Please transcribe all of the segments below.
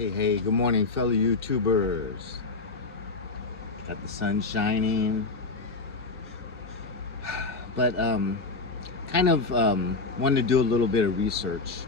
Hey, good morning, fellow YouTubers. Got the sun shining, but wanted to do a little bit of research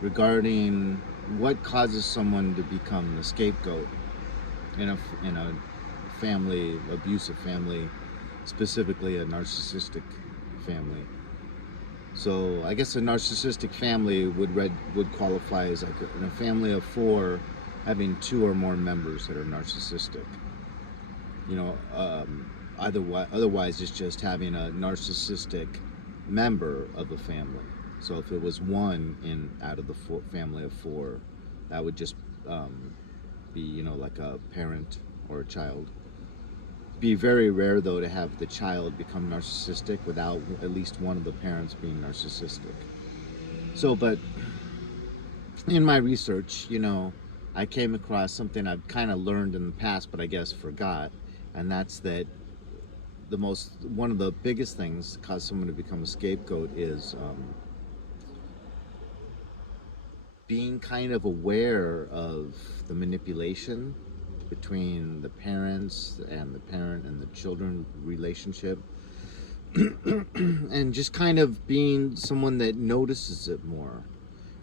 regarding what causes someone to become the scapegoat in a family, abusive family, specifically a narcissistic family. So I guess a narcissistic family would qualify as like in a family of four, having two or more members that are narcissistic. You know, otherwise it's just having a narcissistic member of a family. So if it was one in out of the family of four, that would just be like a parent or a child. Be very rare though to have the child become narcissistic without at least one of the parents being narcissistic. So, but in my research, I came across something I've kind of learned in the past, but I guess forgot, and that's that one of the biggest things that cause someone to become a scapegoat is being kind of aware of the manipulation between the parents and the parent and the children relationship, and just kind of being someone that notices it more,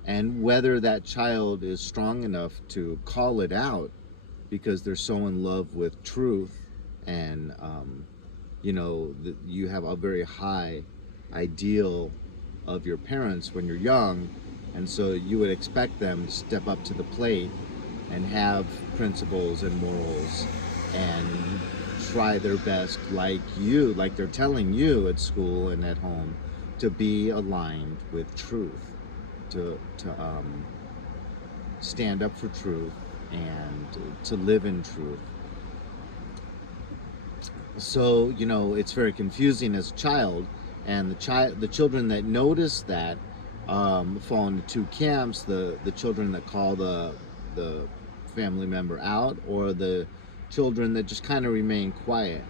and whether that child is strong enough to call it out because they're so in love with truth, and you have a very high ideal of your parents when you're young, and so you would expect them to step up to the plate and have principles and morals and try their best, like they're telling you at school and at home, to be aligned with truth, to stand up for truth and to live in truth. So it's very confusing as a child, and the children that notice that fall into two camps: the children that call the family member out, or the children that just kind of remain quiet.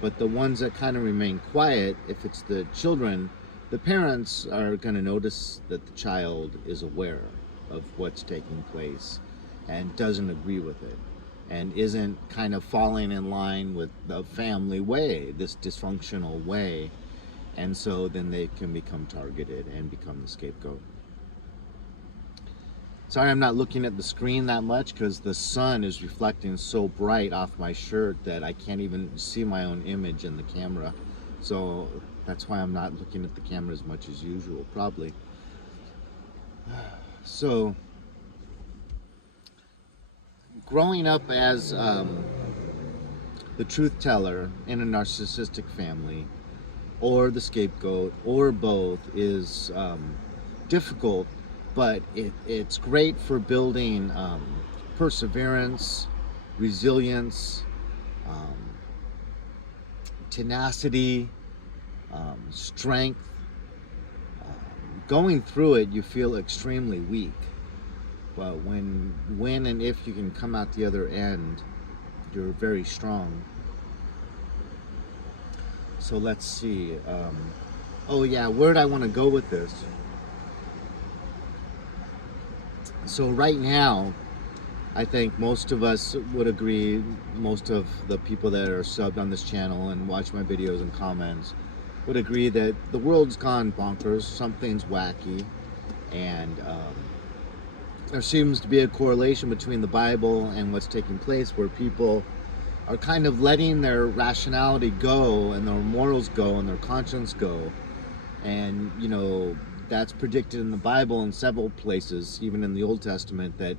But the ones that kind of remain quiet, if it's the children, the parents are going to notice that the child is aware of what's taking place and doesn't agree with it, and isn't kind of falling in line with the family way, this dysfunctional way. And so then they can become targeted and become the scapegoat. Sorry, I'm not looking at the screen that much because the sun is reflecting so bright off my shirt that I can't even see my own image in the camera. So that's why I'm not looking at the camera as much as usual, probably. So, growing up as the truth teller in a narcissistic family, or the scapegoat, or both, is difficult, but it's great for building perseverance, resilience, um, tenacity, strength. Going through it, you feel extremely weak, but when and if you can come out the other end, you're very strong. So let's see. Oh yeah, where do I want to go with this? So right now, I think most of us would agree, most of the people that are subbed on this channel and watch my videos and comments would agree that the world's gone bonkers, something's wacky, and there seems to be a correlation between the Bible and what's taking place, where people are kind of letting their rationality go and their morals go and their conscience go. And that's predicted in the Bible in several places, even in the Old Testament, that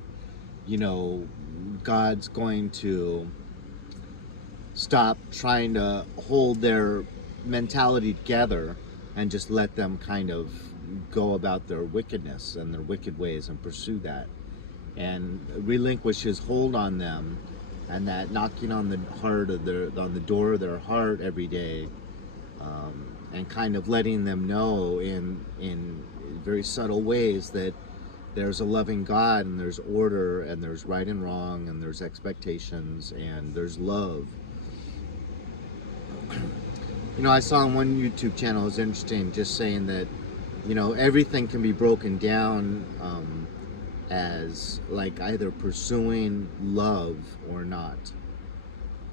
God's going to stop trying to hold their mentality together and just let them kind of go about their wickedness and their wicked ways and pursue that, and relinquish his hold on them, and that knocking on the on the door of their heart every day, and kind of letting them know in very subtle ways that there's a loving God, and there's order, and there's right and wrong, and there's expectations, and there's love. I saw on one YouTube channel, it was interesting, just saying that everything can be broken down as like either pursuing love or not.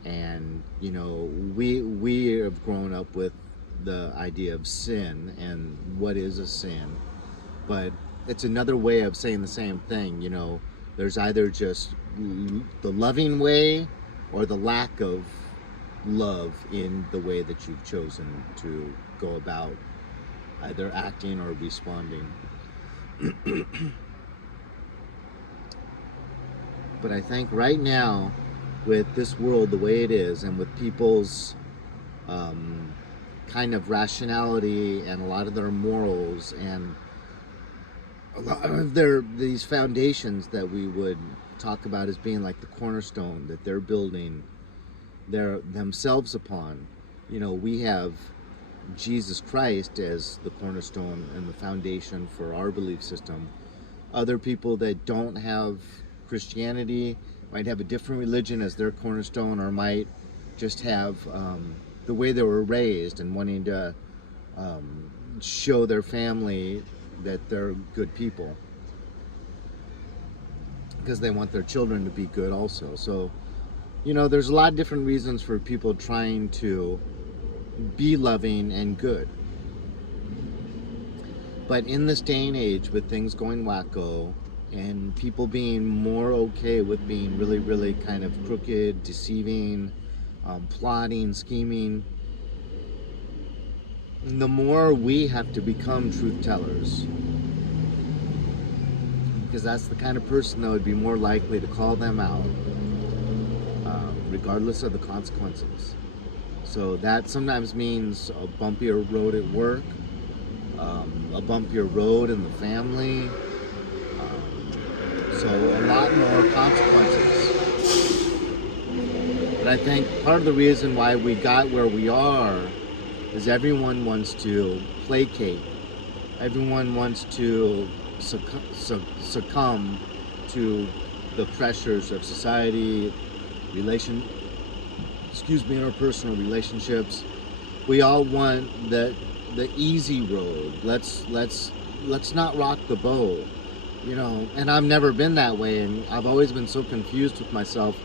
And we have grown up with the idea of sin and what is a sin, but it's another way of saying the same thing. There's either just the loving way or the lack of love in the way that you've chosen to go about either acting or responding. But I think right now, with this world the way it is, and with people's kind of rationality and a lot of their morals and a lot of these foundations that we would talk about as being like the cornerstone that they're building themselves upon. We have Jesus Christ as the cornerstone and the foundation for our belief system. Other people that don't have Christianity might have a different religion as their cornerstone, or might just have the way they were raised and wanting to show their family that they're good people because they want their children to be good also. So, there's a lot of different reasons for people trying to be loving and good. But in this day and age, with things going wacko and people being more okay with being really, really kind of crooked, deceiving, plotting, scheming, the more we have to become truth tellers. Because that's the kind of person that would be more likely to call them out, regardless of the consequences. So that sometimes means a bumpier road at work, a bumpier road in the family, so a lot more consequences. But I think part of the reason why we got where we are is everyone wants to placate. Everyone wants to succumb to the pressures of society, interpersonal relationships. We all want the easy road. Let's not rock the boat, And I've never been that way, and I've always been so confused with myself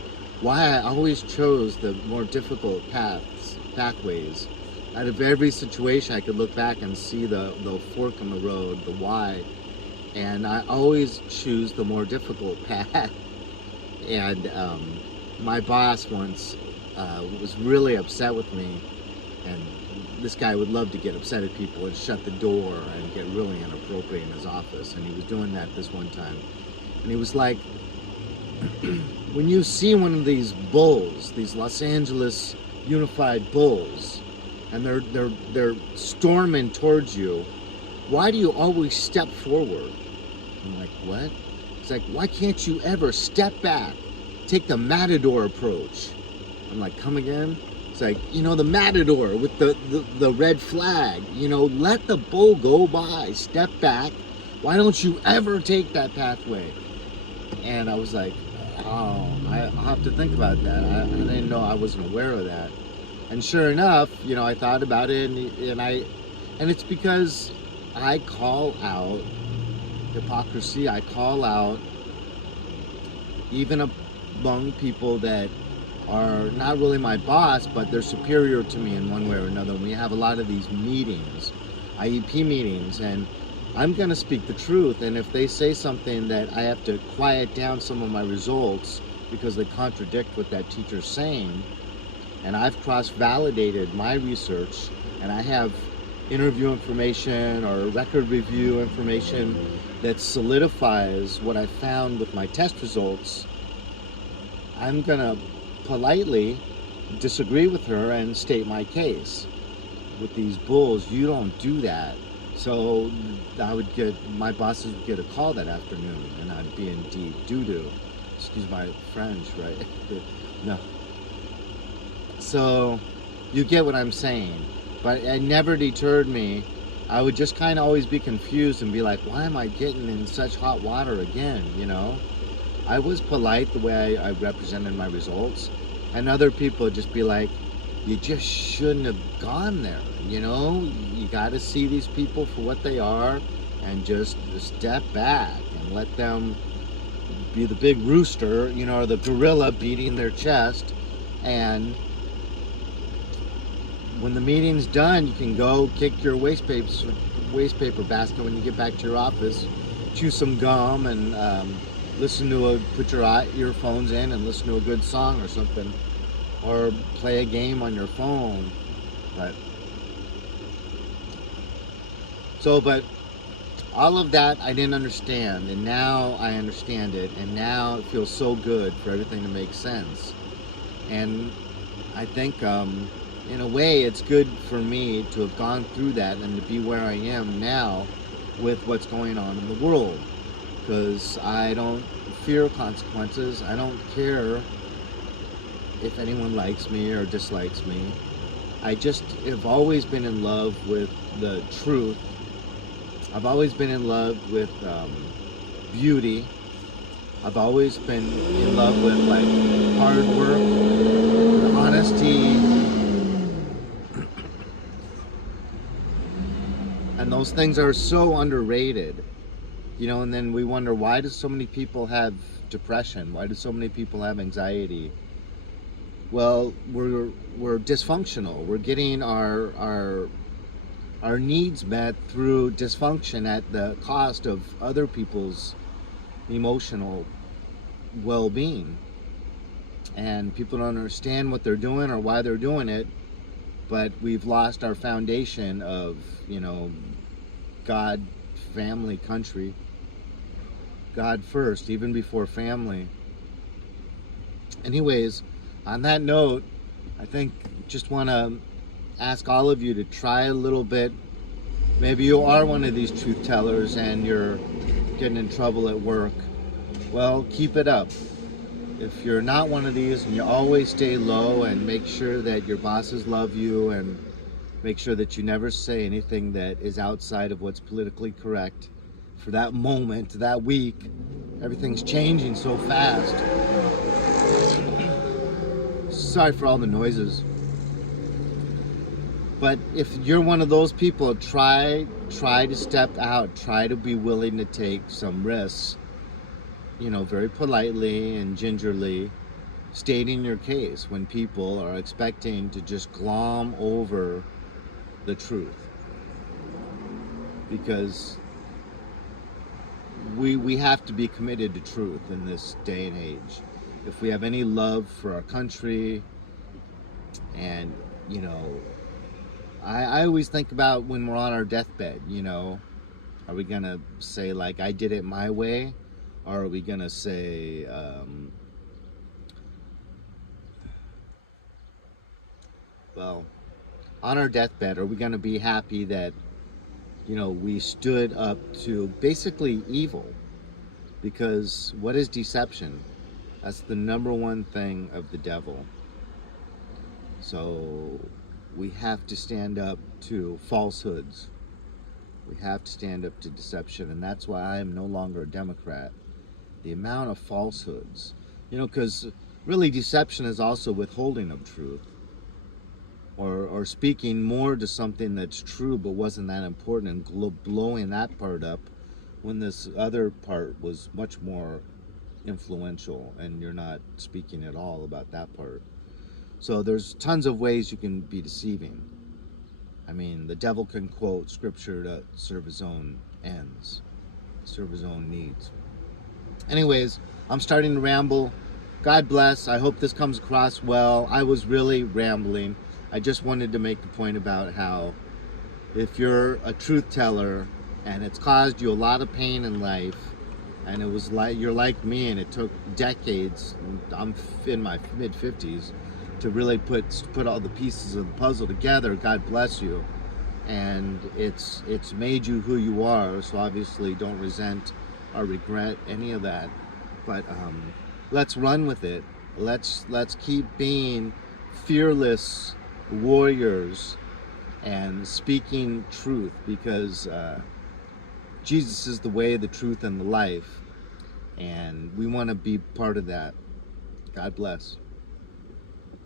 why I always chose the more difficult pathways. Out of every situation, I could look back and see the fork in the road, the why, and I always choose the more difficult path. And my boss once was really upset with me, and this guy would love to get upset at people and shut the door and get really inappropriate in his office, and he was doing that this one time. And he was like, when you see one of these bulls, these Los Angeles Unified Bulls, and they're storming towards you, why do you always step forward? I'm like, what? It's like, why can't you ever step back, take the matador approach? I'm like, come again? It's like, the matador with the red flag, let the bull go by, step back. Why don't you ever take that pathway? And I was like, oh, I'll have to think about that. I didn't know, I wasn't aware of that. And sure enough, I thought about it, and it's because I call out hypocrisy. I call out even among people that are not really my boss, but they're superior to me in one way or another. We have a lot of these meetings, IEP meetings, and I'm going to speak the truth. And if they say something that I have to quiet down some of my results because they contradict what that teacher's saying, and I've cross-validated my research, and I have interview information or record review information that solidifies what I found with my test results, I'm going to politely disagree with her and state my case. With these bulls, you don't do that. So my bosses would get a call that afternoon, and I'd be in deep doo-doo. Excuse my French, right? No. So you get what I'm saying. But it never deterred me. I would just kind of always be confused and be like, why am I getting in such hot water again, I was polite the way I represented my results. And other people would just be like, you just shouldn't have gone there, You got to see these people for what they are and just step back and let them be the big rooster, or the gorilla beating their chest. And when the meeting's done, you can go kick your waste paper basket when you get back to your office, chew some gum, and put your earphones in and listen to a good song or something, or play a game on your phone. But all of that I didn't understand, and now I understand it, and now it feels so good for everything to make sense. And I think in a way it's good for me to have gone through that and to be where I am now with what's going on in the world, because I don't fear consequences. I don't care if anyone likes me or dislikes me. I just have always been in love with the truth. I've always been in love with beauty. I've always been in love with hard work, honesty, and those things are so underrated. And then we wonder, why do so many people have depression? Why do so many people have anxiety? Well, we're dysfunctional. We're getting our needs met through dysfunction at the cost of other people's emotional well-being. And people don't understand what they're doing or why they're doing it, but we've lost our foundation of, God, family, country. God first, even before family. Anyways, on that note, I think just want to ask all of you to try a little bit. Maybe you are one of these truth tellers and you're getting in trouble at work. Well, keep it up. If you're not one of these, and you always stay low and make sure that your bosses love you, and make sure that you never say anything that is outside of what's politically correct for that moment, that week. Everything's changing so fast. Sorry for all the noises. But if you're one of those people, try to step out. Try to be willing to take some risks, very politely and gingerly, stating your case when people are expecting to just glom over the truth. Because we have to be committed to truth in this day and age. If we have any love for our country, and I always think about when we're on our deathbed, are we gonna say I did it my way, or are we gonna say on our deathbed, are we gonna be happy that we stood up to basically evil? Because what is deception? That's the number one thing of the devil. So we have to stand up to falsehoods. We have to stand up to deception, and that's why I am no longer a Democrat. The amount of falsehoods, because really deception is also withholding of truth, or speaking more to something that's true but wasn't that important, and blowing that part up when this other part was much more influential, and you're not speaking at all about that part. So there's tons of ways you can be deceiving. I mean, the devil can quote scripture to serve his own ends, serve his own needs. Anyways, I'm starting to ramble. God bless. I hope this comes across well. I was really rambling. I just wanted to make the point about how if you're a truth teller and it's caused you a lot of pain in life, and it was you're like me and it took decades, I'm in my mid-50s, to really put all the pieces of the puzzle together. God bless you. And it's made you who you are, so obviously don't resent or regret any of that. But let's run with it. Let's keep being fearless warriors and speaking truth, because Jesus is the way, the truth, and the life, and we want to be part of that. God bless.